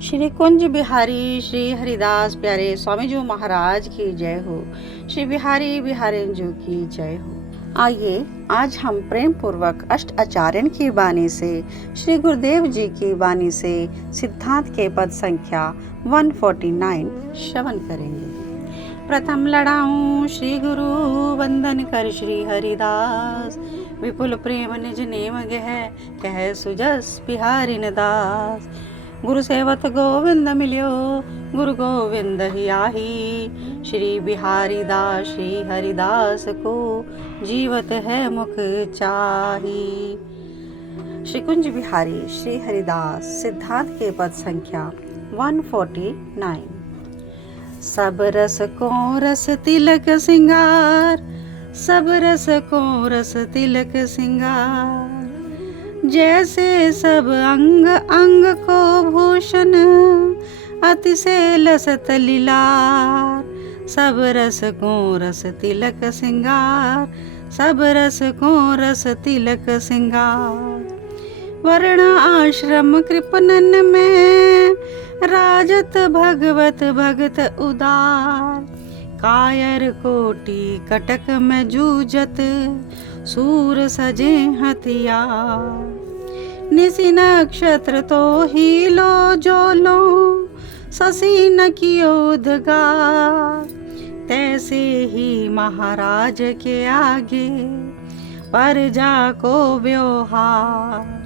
श्री कुंज बिहारी श्री हरिदास प्यारे स्वामी जी महाराज की जय हो। श्री बिहारी बिहारिन जी की जय हो। आइए आज हम प्रेम पूर्वक अष्ट आचार्य की वाणी से श्री गुरुदेव जी की वाणी से सिद्धांत के पद संख्या 149 श्रवण करेंगे। प्रथम लड़ाऊं श्री गुरु वंदन कर श्री हरिदास, विपुल प्रेम निज नेम गह कह सुजस बिहारिन दास। गुरु सेवत गोविंद मिल्यो गुरु गोविंद ही आही, श्री बिहारी दास श्री हरिदास को जीवत है मुख चाही। श्री कुंज बिहारी श्री हरिदास सिद्धांत के पद संख्या 149। सब रस को रस तिलक सिंगार, सब रस को रस तिलक सिंगार, जैसे सब अंग अंग को भूषण अतिशय लसत लीलार। सब रस को रस तिलक सिंगार, सब रस को रस तिलक सिंगार। वर्ण आश्रम कृपनन में राजत भगवत भगत उदार। कायर कोटि कटक में जूझत सूर सजे हथियार। निशि नक्षत्र तो ही लो जो लो शशि न कियो उद्गार। तैसे ही महाराज के आगे प्रजा को व्यवहार।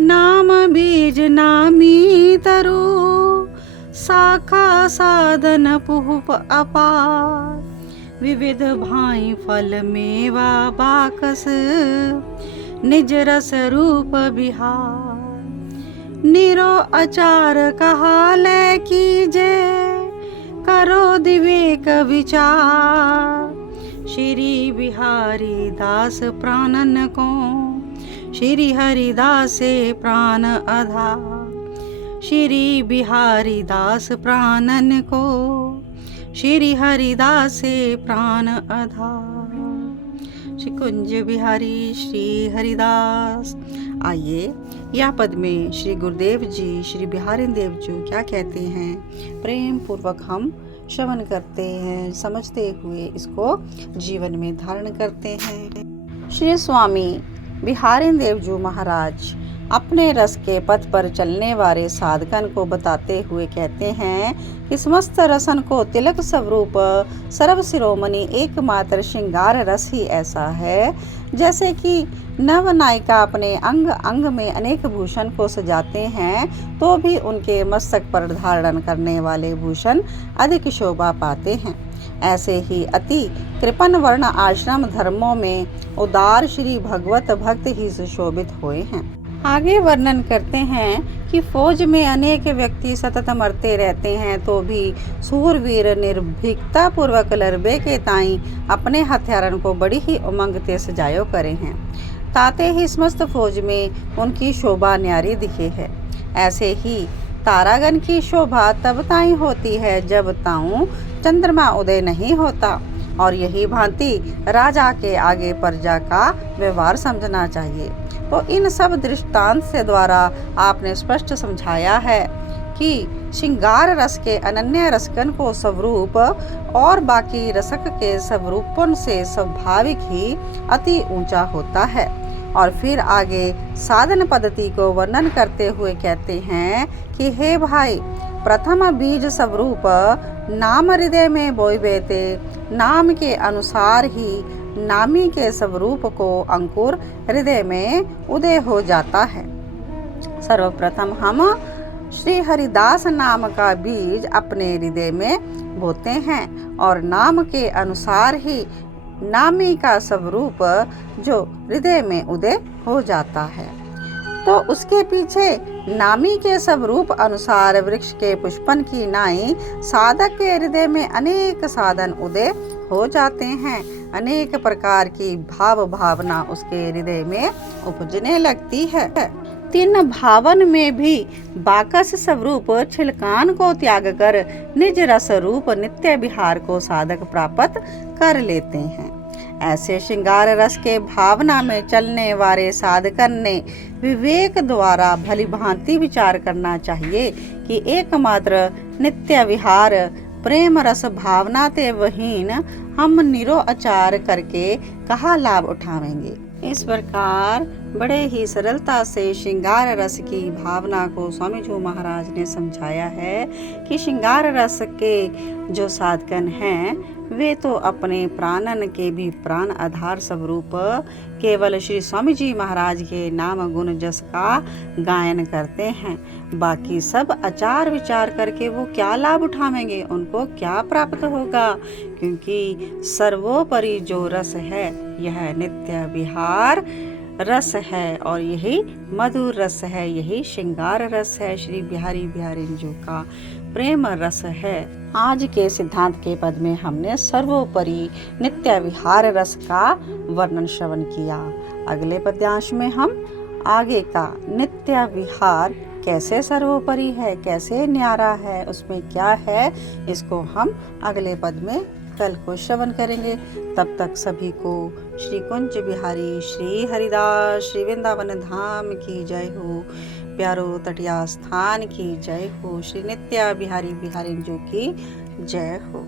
नाम बीज नामी तरु शाखा साधन पुष्प अपार। विविध भाई फल मेवा बाकस निज रस रूप बिहार। निरो अचार कहा ले कीजे करो विवेक विचार। श्री बिहारी दास प्राणन को श्री हरिदास से प्राण आधार। श्री बिहारी दास प्राणन को श्री हरिदास से प्राण आधार। श्री कुंज बिहारी श्री हरिदास। आइए यह पद में श्री गुरुदेव जी श्री बिहारी देव जी क्या कहते हैं, प्रेम पूर्वक हम श्रवण करते हैं, समझते हुए इसको जीवन में धारण करते हैं। श्री स्वामी बिहारी देव जी महाराज अपने रस के पथ पर चलने वाले साधकन को बताते हुए कहते हैं कि समस्त रसन को तिलक स्वरूप सर्व शिरोमणि एकमात्र श्रृंगार रस ही ऐसा है, जैसे कि नव नायिका अपने अंग अंग में अनेक भूषण को सजाते हैं तो भी उनके मस्तक पर धारण करने वाले भूषण अधिक शोभा पाते हैं। ऐसे ही अति कृपण वर्ण आश्रम धर्मों में उदार श्री भगवत भक्त ही सुशोभित हुए हैं। आगे वर्णन करते हैं कि फौज में अनेक व्यक्ति सतत मरते रहते हैं तो भी सूरवीर निर्भीकता पूर्वक लड़बे के ताई अपने हथियारन को बड़ी ही उमंग ते सजायो करे हैं। ताते ही समस्त फौज में उनकी शोभा न्यारी दिखे है। ऐसे ही तारागण की शोभा तब ताई होती है जब ताऊ चंद्रमा उदय नहीं होता, और यही भांति राजा के आगे प्रजा का व्यवहार समझना चाहिए। तो इन सब दृष्टांत से द्वारा आपने स्पष्ट समझाया है कि श्रृंगार रस के अनन्य रसकन को स्वरूप और बाकी रसक के स्वरूपन से स्वाभाविक ही अति ऊंचा होता है। और फिर आगे साधन पद्धति को वर्णन करते हुए कहते हैं कि हे भाई, प्रथम बीज स्वरूप नाम हृदय में बोई बेते, नाम के अनुसार ही नामी के स्वरूप को अंकुर हृदय में उदय हो जाता है। सर्वप्रथम हम श्री हरिदास नाम का बीज अपने हृदय में बोते हैं और नाम के अनुसार ही नामी का स्वरूप जो हृदय में उदय हो जाता है। तो उसके पीछे नामी के स्वरूप अनुसार वृक्ष के पुष्पन की नाई साधक के हृदय में अनेक साधन उदय हो जाते हैं। अनेक प्रकार की भाव भावना उसके हृदय में उपजने लगती है। तीन भावन में भी बाकस स्वरूप छिलकान को त्याग कर निज रस रूप नित्य विहार को साधक प्राप्त कर लेते हैं। ऐसे श्रृंगार रस के भावना में चलने वाले साधकन ने विवेक द्वारा भली भांति विचार करना चाहिए कि एकमात्र नित्य विहार प्रेम रस भावना ते वहीन हम निरोचार करके कहाँ लाभ उठावेंगे। इस प्रकार बड़े ही सरलता से श्रृंगार रस की भावना को स्वामी जी महाराज ने समझाया है कि श्रृंगार रस के जो साधकन हैं वे तो अपने प्राणन के भी प्राण आधार स्वरूप केवल श्री स्वामी जी महाराज के नाम गुण जस का गायन करते हैं। बाकी सब आचार विचार करके वो क्या लाभ उठावेंगे, उनको क्या प्राप्त होगा, क्योंकि सर्वोपरि जो रस है यह नित्य विहार रस है और यही मधुर रस है, यही श्रृंगार रस है, श्री बिहारी बिहारी जी का प्रेम रस है। आज के सिद्धांत के पद में हमने सर्वोपरि नित्य विहार रस का वर्णन श्रवण किया। अगले पद्यांश में हम आगे का नित्य विहार कैसे सर्वोपरि है, कैसे न्यारा है, उसमें क्या है, इसको हम अगले पद में कल को श्रवण करेंगे। तब तक सभी को श्री कुंज बिहारी श्री हरिदास श्री वृंदावन धाम की जय हो, प्यारो तटिया स्थान की जय हो, श्री नित्या बिहारी बिहारी जो की जय हो।